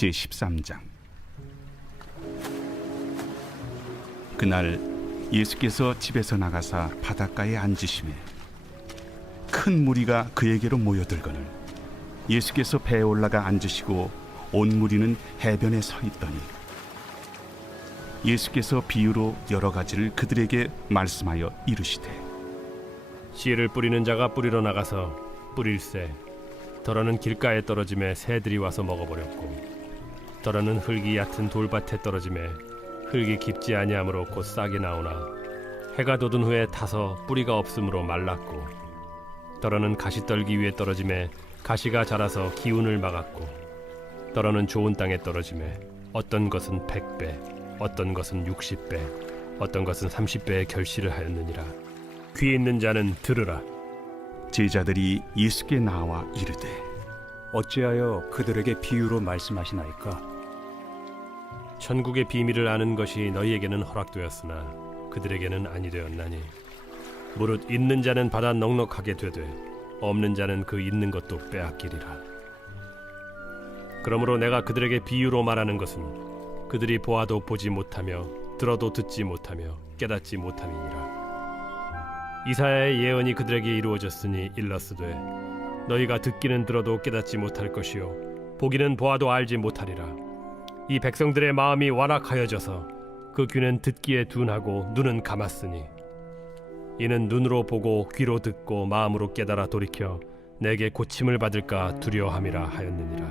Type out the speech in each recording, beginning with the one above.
제13장. 그날 예수께서 집에서 나가사 바닷가에 앉으시매 큰 무리가 그에게로 모여들거늘 예수께서 배에 올라가 앉으시고 온 무리는 해변에 서 있더니 예수께서 비유로 여러 가지를 그들에게 말씀하여 이르시되 씨를 뿌리는 자가 뿌리러 나가서 뿌릴새 더러는 길가에 떨어짐에 새들이 와서 먹어버렸고 더러는 흙이 얕은 돌밭에 떨어짐에 흙이 깊지 아니하므로 곧 싹이 나오나 해가 돋은 후에 타서 뿌리가 없으므로 말랐고 더러는 가시떨기 위에 떨어짐에 가시가 자라서 기운을 막았고 더러는 좋은 땅에 떨어짐에 어떤 것은 100배 어떤 것은 60배 어떤 것은 30배의 결실을 하였느니라. 귀 있는 자는 들으라. 제자들이 예수께 나와 이르되 어찌하여 그들에게 비유로 말씀하시나이까? 천국의 비밀을 아는 것이 너희에게는 허락되었으나 그들에게는 아니 되었나니 무릇 있는 자는 받아 넉넉하게 되되 없는 자는 그 있는 것도 빼앗기리라. 그러므로 내가 그들에게 비유로 말하는 것은 그들이 보아도 보지 못하며 들어도 듣지 못하며 깨닫지 못함이니라. 이사야의 예언이 그들에게 이루어졌으니 일렀으되 너희가 듣기는 들어도 깨닫지 못할 것이요 보기는 보아도 알지 못하리라. 이 백성들의 마음이 완악하여져서 그 귀는 듣기에 둔하고 눈은 감았으니 이는 눈으로 보고 귀로 듣고 마음으로 깨달아 돌이켜 내게 고침을 받을까 두려워함이라 하였느니라.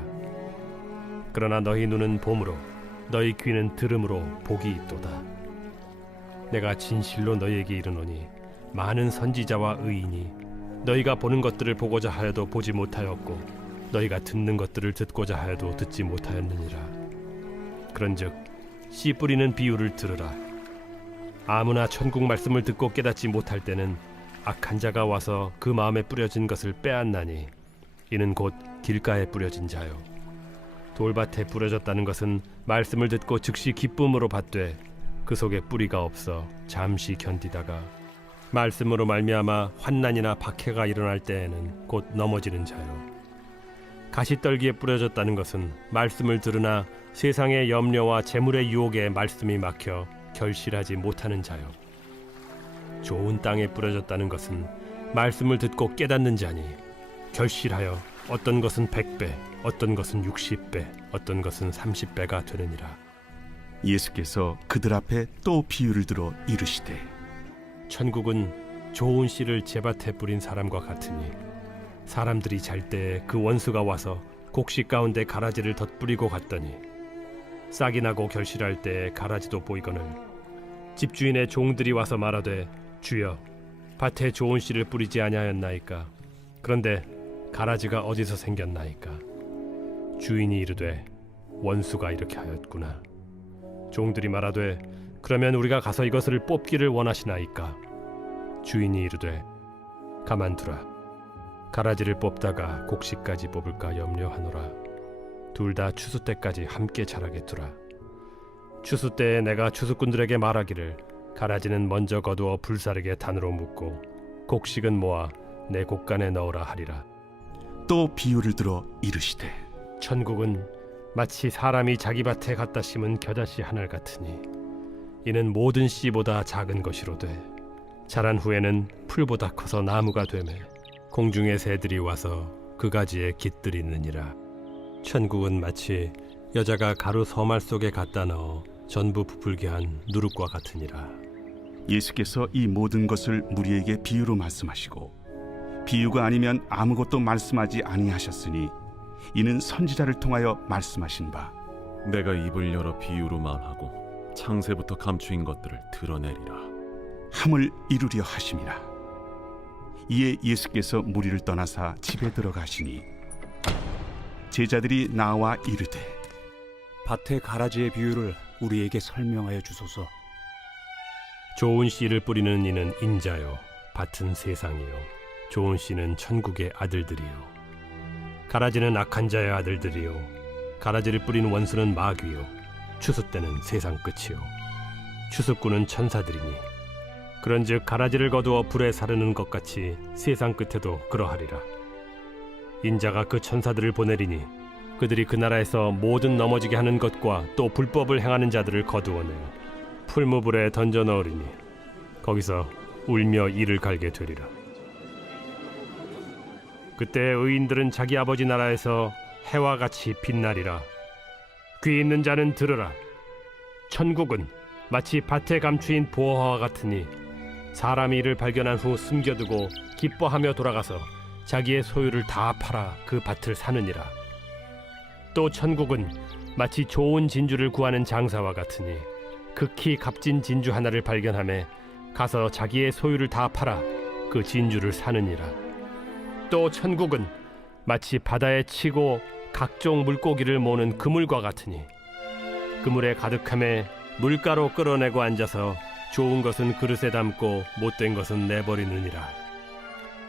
그러나 너희 눈은 봄으로 너희 귀는 들음으로 복이 있도다. 내가 진실로 너희에게 이르노니 많은 선지자와 의인이 너희가 보는 것들을 보고자 하여도 보지 못하였고 너희가 듣는 것들을 듣고자 하여도 듣지 못하였느니라. 그런즉 씨 뿌리는 비유를 들으라. 아무나 천국 말씀을 듣고 깨닫지 못할 때는 악한 자가 와서 그 마음에 뿌려진 것을 빼앗나니 이는 곧 길가에 뿌려진 자요 돌밭에 뿌려졌다는 것은 말씀을 듣고 즉시 기쁨으로 받되 그 속에 뿌리가 없어 잠시 견디다가 말씀으로 말미암아 환난이나 박해가 일어날 때에는 곧 넘어지는 자요. 가시떨기에 뿌려졌다는 것은 말씀을 들으나 세상의 염려와 재물의 유혹에 말씀이 막혀 결실하지 못하는 자요. 좋은 땅에 뿌려졌다는 것은 말씀을 듣고 깨닫는 자니 결실하여 어떤 것은 100배, 어떤 것은 60배, 어떤 것은 30배가 되느니라. 예수께서 그들 앞에 또 비유를 들어 이르시되 천국은 좋은 씨를 제밭에 뿌린 사람과 같으니 사람들이 잘 때에 그 원수가 와서 곡식 가운데 가라지를 덧뿌리고 갔더니 싹이 나고 결실할 때에 가라지도 보이거늘 집주인의 종들이 와서 말하되 주여 밭에 좋은 씨를 뿌리지 아니하였나이까? 그런데 가라지가 어디서 생겼나이까? 주인이 이르되 원수가 이렇게 하였구나. 종들이 말하되 그러면 우리가 가서 이것을 뽑기를 원하시나이까? 주인이 이르되 가만두라. 가라지를 뽑다가 곡식까지 뽑을까 염려하노라. 둘 다 추수 때까지 함께 자라게 두라. 추수 때에 내가 추수꾼들에게 말하기를 가라지는 먼저 거두어 불사르게 단으로 묶고 곡식은 모아 내 곡간에 넣으라 하리라. 또 비유를 들어 이르시되 천국은 마치 사람이 자기 밭에 갖다 심은 겨자씨 하늘 같으니 이는 모든 씨보다 작은 것이로되 자란 후에는 풀보다 커서 나무가 되매 공중의 새들이 와서 그 가지에 깃들이느니라. 천국은 마치 여자가 가루 서말 속에 갖다 넣어 전부 부풀게 한 누룩과 같으니라. 예수께서 이 모든 것을 무리에게 비유로 말씀하시고 비유가 아니면 아무것도 말씀하지 아니하셨으니 이는 선지자를 통하여 말씀하신 바 내가 입을 열어 비유로 말하고 창세부터 감추인 것들을 드러내리라 함을 이루려 하심이라. 이에 예수께서 무리를 떠나사 집에 들어가시니 제자들이 나와 이르되 밭의 가라지의 비유를 우리에게 설명하여 주소서. 좋은 씨를 뿌리는 이는 인자요 밭은 세상이요 좋은 씨는 천국의 아들들이요 가라지는 악한 자의 아들들이요 가라지를 뿌린 원수는 마귀요 추수 때는 세상 끝이요 추수꾼은 천사들이니 그런즉 가라지를 거두어 불에 사르는 것 같이 세상 끝에도 그러하리라. 인자가 그 천사들을 보내리니 그들이 그 나라에서 모든 넘어지게 하는 것과 또 불법을 행하는 자들을 거두어내어 풀무불에 던져 넣으리니 거기서 울며 이를 갈게 되리라. 그때 의인들은 자기 아버지 나라에서 해와 같이 빛나리라. 귀 있는 자는 들으라. 천국은 마치 밭에 감추인 보화와 같으니 사람이 이를 발견한 후 숨겨두고 기뻐하며 돌아가서 자기의 소유를 다 팔아 그 밭을 사느니라. 또 천국은 마치 좋은 진주를 구하는 장사와 같으니 극히 값진 진주 하나를 발견하매 가서 자기의 소유를 다 팔아 그 진주를 사느니라. 또 천국은 마치 바다에 치고 각종 물고기를 모는 그물과 같으니 그물에 가득함에 물가로 끌어내고 앉아서 좋은 것은 그릇에 담고 못된 것은 내버리느니라.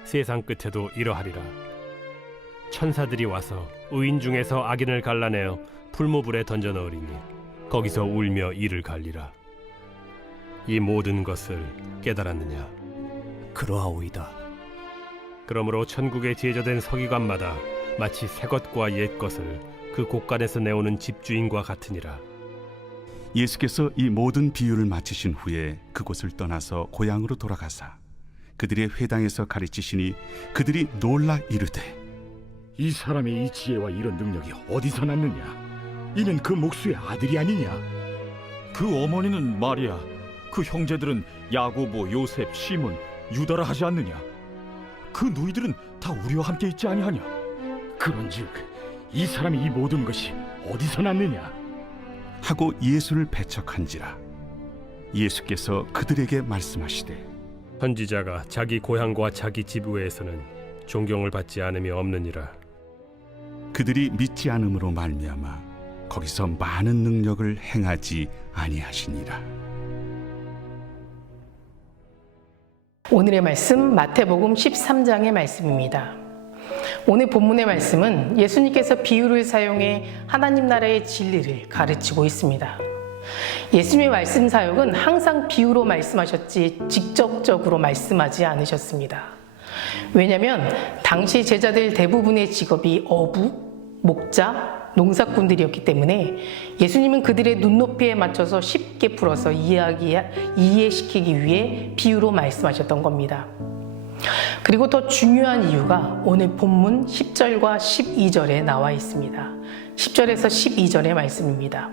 세상 끝에도 이러하리라. 천사들이 와서 의인 중에서 악인을 갈라내어 풀무불에 던져 넣으리니 거기서 울며 이를 갈리라. 이 모든 것을 깨달았느냐? 그러하오이다. 그러므로 천국에 제저된 서기관마다 마치 새 것과 옛 것을 그 곳간에서 내오는 집주인과 같으니라. 예수께서 이 모든 비유를 마치신 후에 그곳을 떠나서 고향으로 돌아가사 그들의 회당에서 가르치시니 그들이 놀라 이르되 이 사람의 이 지혜와 이런 능력이 어디서 났느냐? 이는 그 목수의 아들이 아니냐? 그 어머니는 마리아, 그 형제들은 야고보, 요셉, 시몬, 유다라 하지 않느냐? 그 누이들은 다 우리와 함께 있지 아니하냐? 그런즉 이 사람이 이 모든 것이 어디서 났느냐? 하고 예수를 배척한지라. 예수께서 그들에게 말씀하시되 선지자가 자기 고향과 자기 집 외에서는 존경을 받지 않음이 없느니라. 그들이 믿지 않음으로 말미암아 거기서 많은 능력을 행하지 아니하시니라. 오늘의 말씀 마태복음 13장의 말씀입니다. 오늘 본문의 말씀은 예수님께서 비유를 사용해 하나님 나라의 진리를 가르치고 있습니다. 예수님의 말씀 사역은 항상 비유로 말씀하셨지 직접적으로 말씀하지 않으셨습니다. 왜냐하면 당시 제자들 대부분의 직업이 어부, 목자, 농사꾼들이었기 때문에 예수님은 그들의 눈높이에 맞춰서 쉽게 풀어서 이해시키기 위해 비유로 말씀하셨던 겁니다. 그리고 더 중요한 이유가 오늘 본문 10절과 12절에 나와 있습니다. 10절에서 12절의 말씀입니다.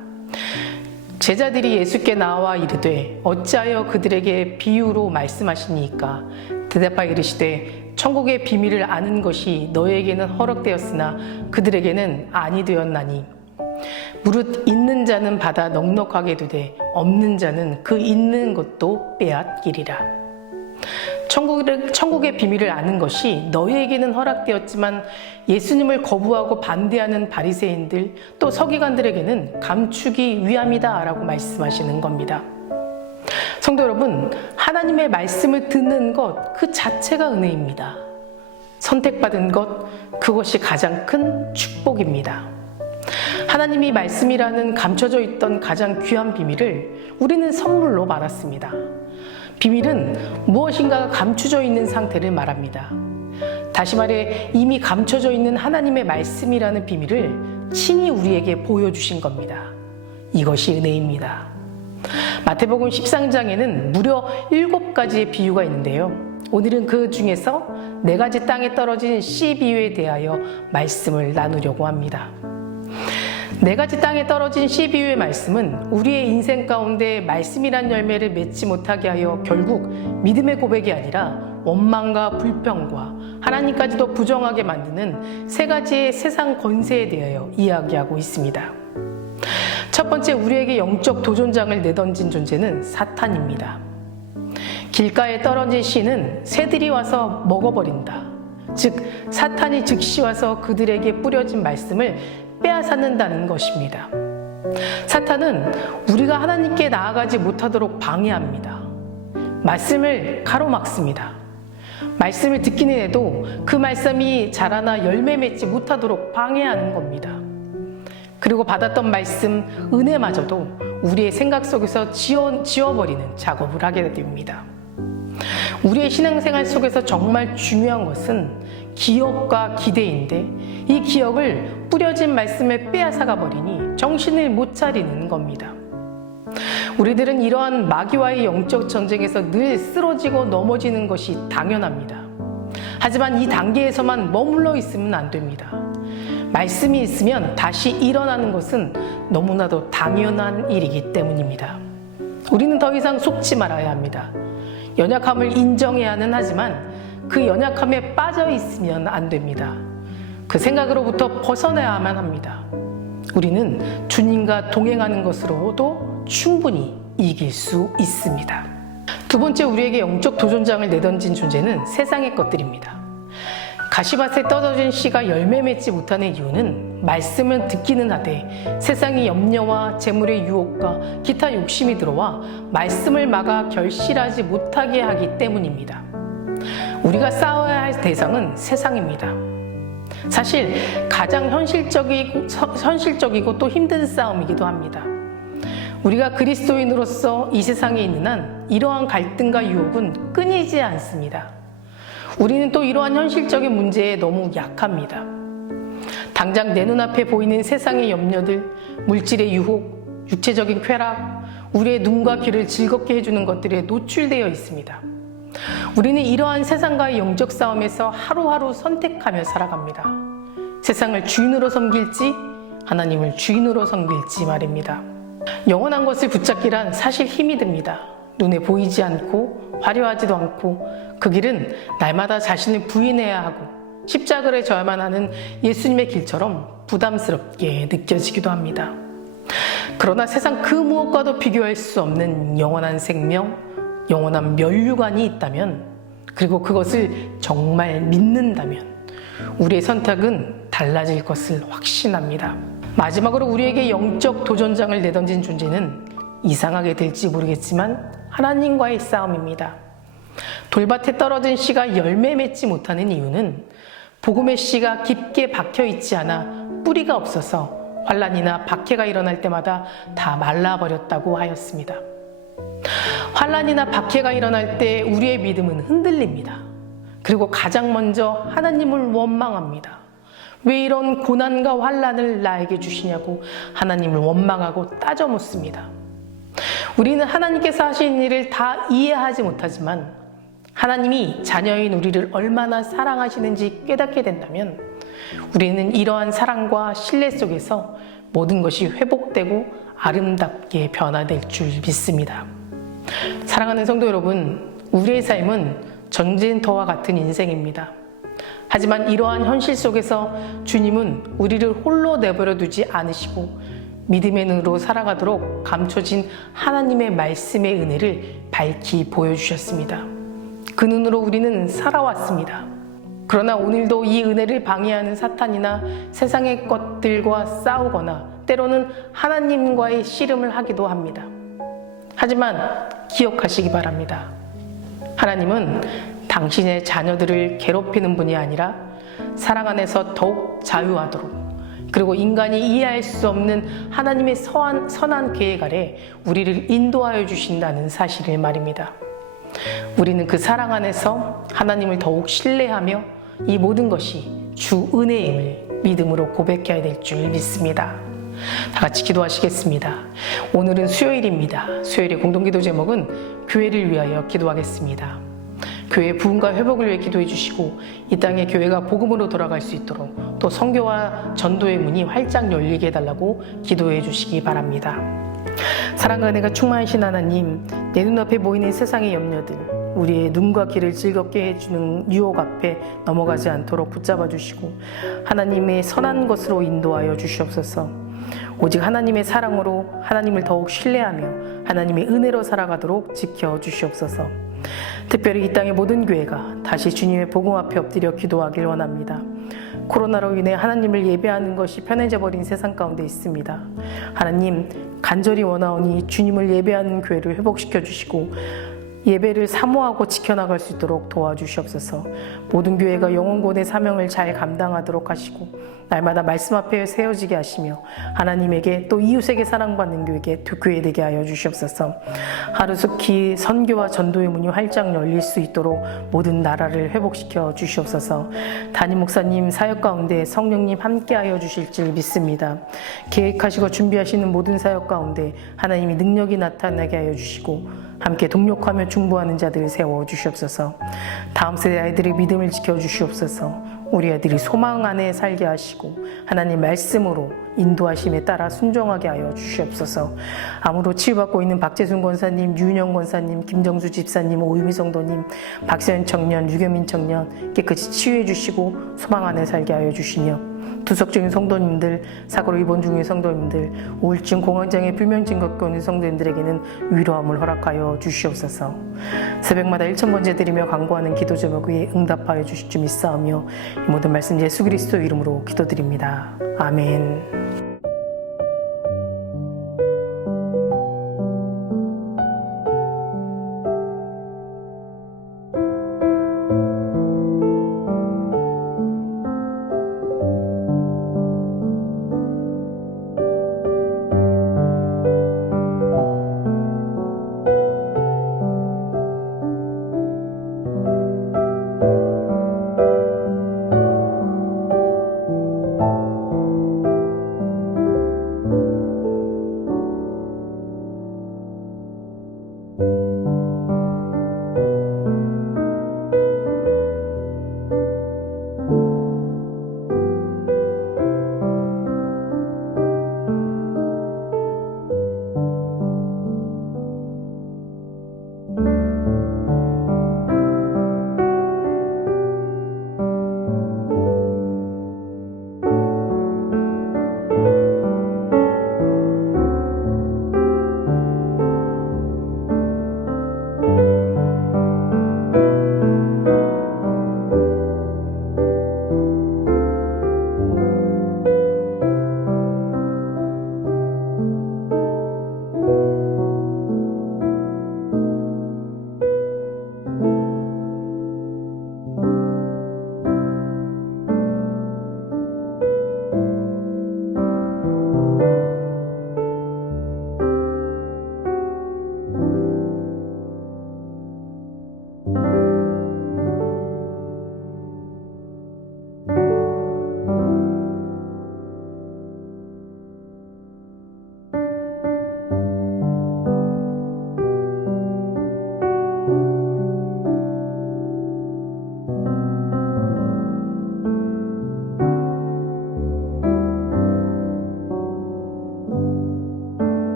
제자들이 예수께 나와 이르되 어찌하여 그들에게 비유로 말씀하시니까? 대답하여 이르시되 천국의 비밀을 아는 것이 너에게는 허락되었으나 그들에게는 아니 되었나니 무릇 있는 자는 받아 넉넉하게 두되 없는 자는 그 있는 것도 빼앗기리라. 천국의 비밀을 아는 것이 너희에게는 허락되었지만 예수님을 거부하고 반대하는 바리새인들 또 서기관들에게는 감추기 위함이다 라고 말씀하시는 겁니다. 성도 여러분, 하나님의 말씀을 듣는 것 그 자체가 은혜입니다. 선택받은 것 그것이 가장 큰 축복입니다. 하나님이 말씀이라는 감춰져 있던 가장 귀한 비밀을 우리는 선물로 받았습니다. 비밀은 무엇인가가 감춰져 있는 상태를 말합니다. 다시 말해 이미 감춰져 있는 하나님의 말씀이라는 비밀을 친히 우리에게 보여주신 겁니다. 이것이 은혜입니다. 마태복음 13장에는 무려 7가지의 비유가 있는데요. 오늘은 그 중에서 4가지 땅에 떨어진 씨 비유에 대하여 말씀을 나누려고 합니다. 4가지 땅에 떨어진 씨 비유의 말씀은 우리의 인생 가운데 말씀이란 열매를 맺지 못하게 하여 결국 믿음의 고백이 아니라 원망과 불평과 하나님까지도 부정하게 만드는 3가지의 세상 권세에 대하여 이야기하고 있습니다. 첫 번째, 우리에게 영적 도전장을 내던진 존재는 사탄입니다. 길가에 떨어진 씨는 새들이 와서 먹어버린다. 즉 사탄이 즉시 와서 그들에게 뿌려진 말씀을 빼앗아는다는 것입니다. 사탄은 우리가 하나님께 나아가지 못하도록 방해합니다. 말씀을 가로막습니다. 말씀을 듣기는 해도 그 말씀이 자라나 열매 맺지 못하도록 방해하는 겁니다. 그리고 받았던 말씀, 은혜마저도 우리의 생각 속에서 지워버리는 작업을 하게 됩니다. 우리의 신앙생활 속에서 정말 중요한 것은 기억과 기대인데 이 기억을 뿌려진 말씀에 빼앗아가 버리니 정신을 못 차리는 겁니다. 우리들은 이러한 마귀와의 영적 전쟁에서 늘 쓰러지고 넘어지는 것이 당연합니다. 하지만 이 단계에서만 머물러 있으면 안 됩니다. 말씀이 있으면 다시 일어나는 것은 너무나도 당연한 일이기 때문입니다. 우리는 더 이상 속지 말아야 합니다. 연약함을 인정해야는 하지만 그 연약함에 빠져 있으면 안 됩니다. 그 생각으로부터 벗어나야만 합니다. 우리는 주님과 동행하는 것으로도 충분히 이길 수 있습니다. 두 번째, 우리에게 영적 도전장을 내던진 존재는 세상의 것들입니다. 가시밭에 떨어진 씨가 열매 맺지 못하는 이유는 말씀을 듣기는 하되 세상의 염려와 재물의 유혹과 기타 욕심이 들어와 말씀을 막아 결실하지 못하게 하기 때문입니다. 우리가 싸워야 할 대상은 세상입니다. 사실 가장 현실적이고 또 힘든 싸움이기도 합니다. 우리가 그리스도인으로서 이 세상에 있는 한 이러한 갈등과 유혹은 끊이지 않습니다. 우리는 또 이러한 현실적인 문제에 너무 약합니다. 당장 내 눈앞에 보이는 세상의 염려들, 물질의 유혹, 육체적인 쾌락, 우리의 눈과 귀를 즐겁게 해주는 것들에 노출되어 있습니다. 우리는 이러한 세상과의 영적 싸움에서 하루하루 선택하며 살아갑니다. 세상을 주인으로 섬길지 하나님을 주인으로 섬길지 말입니다. 영원한 것을 붙잡기란 사실 힘이 듭니다. 눈에 보이지 않고 화려하지도 않고 그 길은 날마다 자신을 부인해야 하고 십자가를 져야만 하는 예수님의 길처럼 부담스럽게 느껴지기도 합니다. 그러나 세상 그 무엇과도 비교할 수 없는 영원한 생명, 영원한 면류관이 있다면, 그리고 그것을 정말 믿는다면 우리의 선택은 달라질 것을 확신합니다. 마지막으로 우리에게 영적 도전장을 내던진 존재는 이상하게 될지 모르겠지만 하나님과의 싸움입니다. 돌밭에 떨어진 씨가 열매 맺지 못하는 이유는 복음의 씨가 깊게 박혀 있지 않아 뿌리가 없어서 환난이나 박해가 일어날 때마다 다 말라버렸다고 하였습니다. 환난이나 박해가 일어날 때 우리의 믿음은 흔들립니다. 그리고 가장 먼저 하나님을 원망합니다. 왜 이런 고난과 환난을 나에게 주시냐고 하나님을 원망하고 따져 묻습니다. 우리는 하나님께서 하신 일을 다 이해하지 못하지만 하나님이 자녀인 우리를 얼마나 사랑하시는지 깨닫게 된다면 우리는 이러한 사랑과 신뢰 속에서 모든 것이 회복되고 아름답게 변화될 줄 믿습니다. 사랑하는 성도 여러분, 우리의 삶은 전쟁터와 같은 인생입니다. 하지만 이러한 현실 속에서 주님은 우리를 홀로 내버려 두지 않으시고 믿음의 눈으로 살아가도록 감춰진 하나님의 말씀의 은혜를 밝히 보여주셨습니다. 그 눈으로 우리는 살아왔습니다. 그러나 오늘도 이 은혜를 방해하는 사탄이나 세상의 것들과 싸우거나 때로는 하나님과의 씨름을 하기도 합니다. 하지만 기억하시기 바랍니다. 하나님은 당신의 자녀들을 괴롭히는 분이 아니라 사랑 안에서 더욱 자유하도록, 그리고 인간이 이해할 수 없는 하나님의 선한 계획 아래 우리를 인도하여 주신다는 사실을 말입니다. 우리는 그 사랑 안에서 하나님을 더욱 신뢰하며 이 모든 것이 주 은혜임을 믿음으로 고백해야 될 줄 믿습니다. 다 같이 기도하시겠습니다. 오늘은 수요일입니다. 수요일의 공동기도 제목은 교회를 위하여 기도하겠습니다. 교회 부흥과 회복을 위해 기도해 주시고 이 땅에 교회가 복음으로 돌아갈 수 있도록 또 선교와 전도의 문이 활짝 열리게 해달라고 기도해 주시기 바랍니다. 사랑과 은혜가 충만하신 하나님, 내 눈앞에 보이는 세상의 염려들, 우리의 눈과 귀를 즐겁게 해주는 유혹 앞에 넘어가지 않도록 붙잡아 주시고 하나님의 선한 것으로 인도하여 주시옵소서. 오직 하나님의 사랑으로 하나님을 더욱 신뢰하며 하나님의 은혜로 살아가도록 지켜 주시옵소서. 특별히 이 땅의 모든 교회가 다시 주님의 복음 앞에 엎드려 기도하길 원합니다. 코로나로 인해 하나님을 예배하는 것이 편해져 버린 세상 가운데 있습니다. 하나님, 간절히 원하오니 주님을 예배하는 교회를 회복시켜 주시고 예배를 사모하고 지켜나갈 수 있도록 도와주시옵소서. 모든 교회가 영혼고대 사명을 잘 감당하도록 하시고 날마다 말씀 앞에 세워지게 하시며 하나님에게 또 이웃에게 사랑받는 교회 되게 하여 주시옵소서. 하루속히 선교와 전도의 문이 활짝 열릴 수 있도록 모든 나라를 회복시켜 주시옵소서. 담임 목사님 사역 가운데 성령님 함께하여 주실 줄 믿습니다. 계획하시고 준비하시는 모든 사역 가운데 하나님이 능력이 나타나게 하여 주시고 함께 동력하며 중보하는 자들을 세워 주시옵소서. 다음 세대 아이들의 믿음을 지켜 주시옵소서. 우리 아들이 소망 안에 살게 하시고 하나님 말씀으로 인도하심에 따라 순종하게 하여 주시옵소서. 암으로 치유받고 있는 박재순 권사님, 유윤영 권사님, 김정수 집사님, 오유미 성도님, 박세현 청년, 유경민 청년 깨끗이 치유해 주시고 소망 안에 살게 하여 주시며 투석 중인 성도님들, 사고로 입원 중인 성도님들, 우울증, 공황장애, 불면증 겪고 있는 성도님들에게는 위로함을 허락하여 주시옵소서. 새벽마다 1000번째 드리며 간구하는 기도 제목에 응답하여 주실 줄 믿사오며 이 모든 말씀 예수 그리스도 이름으로 기도드립니다. 아멘.